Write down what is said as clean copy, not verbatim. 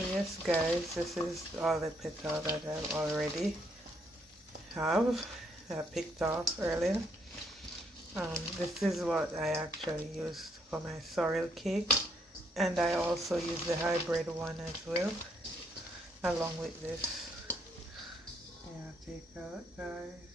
So yes guys, this is all the petal that I already have that I picked off earlier. This is what I actually used for my sorrel cake, and I also use the hybrid one as well along with this. Yeah, take out guys.